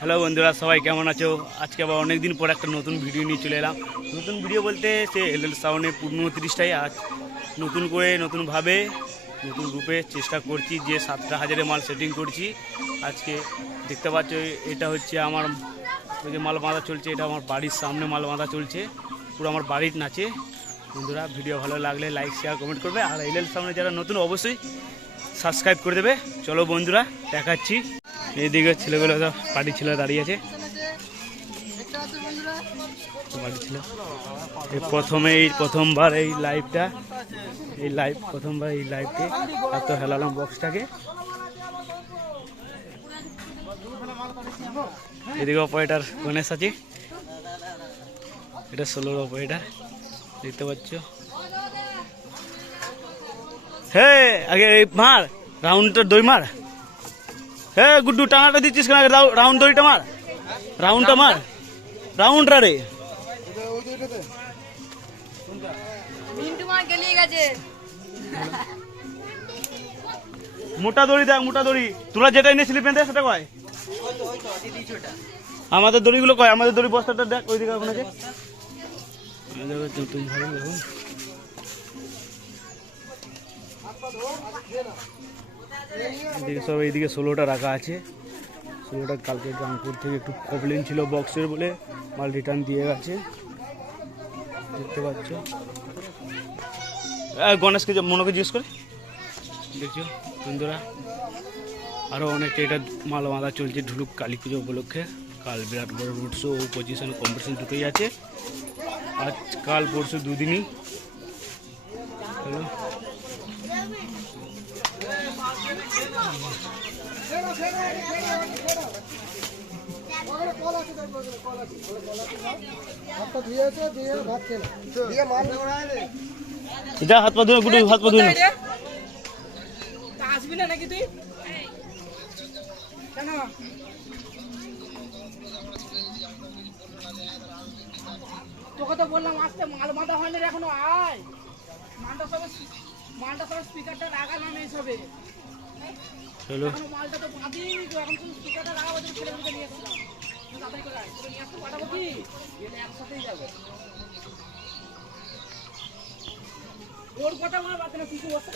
Hello বন্ধুরা, সবাই কেমন আছো? আজকে আবার অনেক দিন পর একটা নতুন ভিডিও নিয়ে চলে এলাম। নতুন ভিডিও বলতে সে এল এল সাউন্ডে পূর্ণ তিরিশটাই। আজ নতুন করে, নতুনভাবে, নতুন রূপে চেষ্টা করছি যে সাতটা হাজারে মাল সেটিং করছি। আজকে দেখতে পাচ্ছ, এটা হচ্ছে আমার ওই যে মাল বাঁধা চলছে, এটা আমার বাড়ির সামনে মাল বাঁধা চলছে। পুরো আমার বাড়ির নাচে। বন্ধুরা, ভিডিও ভালো লাগলে লাইক শেয়ার কমেন্ট করবে। আর এল এল সাউন্ডে যারা নতুন, অবশ্যই সাবস্ক্রাইব করে দেবে। চলো বন্ধুরা, দেখাচ্ছি। এইদিকে ছেলেগুলো সব পার্টি ছেলে দাঁড়িয়ে আছে। প্রথমে এই প্রথমবার এই লাইভটা এই লাইভ প্রথমবার এই লাইভকে এত হেলালাম বক্সটাকে এদিকে অপারেটার গণেশ আছে। এটা ষোলোর অপারেটার দেখতে পাচ্ছ। হে, আগে এই মার রাউন্ডটা দই মার। হে গুড্ডু টানাটা দিচ্ছিস কেন রাউ- রাউন্ড দড়িটা মার। রাউন্ডটা মার। রাউন্ডটা রে মোটা দড়ি দেখ মোটা দড়ি। তোরা যেটা এনেছিলি পেঁধে সেটা কয়? আমাদের দড়িগুলো কয়? আমাদের দড়ি বস্তাটা দেখ ওইদিকে এই দেখো এদিকে সব এইদিকে ষোলোটা রাখা আছে। ষোলোটা কালকে গাংপুর থেকে একটু প্রবলেম ছিল বক্সের বলে মাল রিটার্ন দিয়ে গেছে। দেখতে পাচ্ছ। গণেশকে মনোকে জিজ্ঞেস করে। দেখছ বন্ধুরা আরও অনেকটা এটা মাল বাঁধা চলছে ঢুলুক কালী পুজো উপলক্ষে। কাল বিরাট বড় রোড শো ও পজিশন কম্পিটিশন দুটোই আছে। আজ কাল পরশু দুদিনই। হ্যালো যা, হাত পা ধুয়ে, গুডু, হাত পা ধুয়ে। আসবি না নাকি তুই? কেন? তোকে তো বললাম আসতে, মাল বাঁধা হয়নি এখনও, আয়। মালটা সবে মালটা সবে স্পিকারটা লাগালাম এই সবে। চলো। এখন মালটা তো ভাবি তো এখন শুধু স্পিকারটা লাগাবো তুমি ছেলেগুলোকে নিয়ে আসলাম তাড়াতাড়ি করে আয় তোকে নিয়ে আসতে পাঠাবো কি? গেলে একসাথেই যাব। ওর কথা আমার বাদ না কিছু বসে।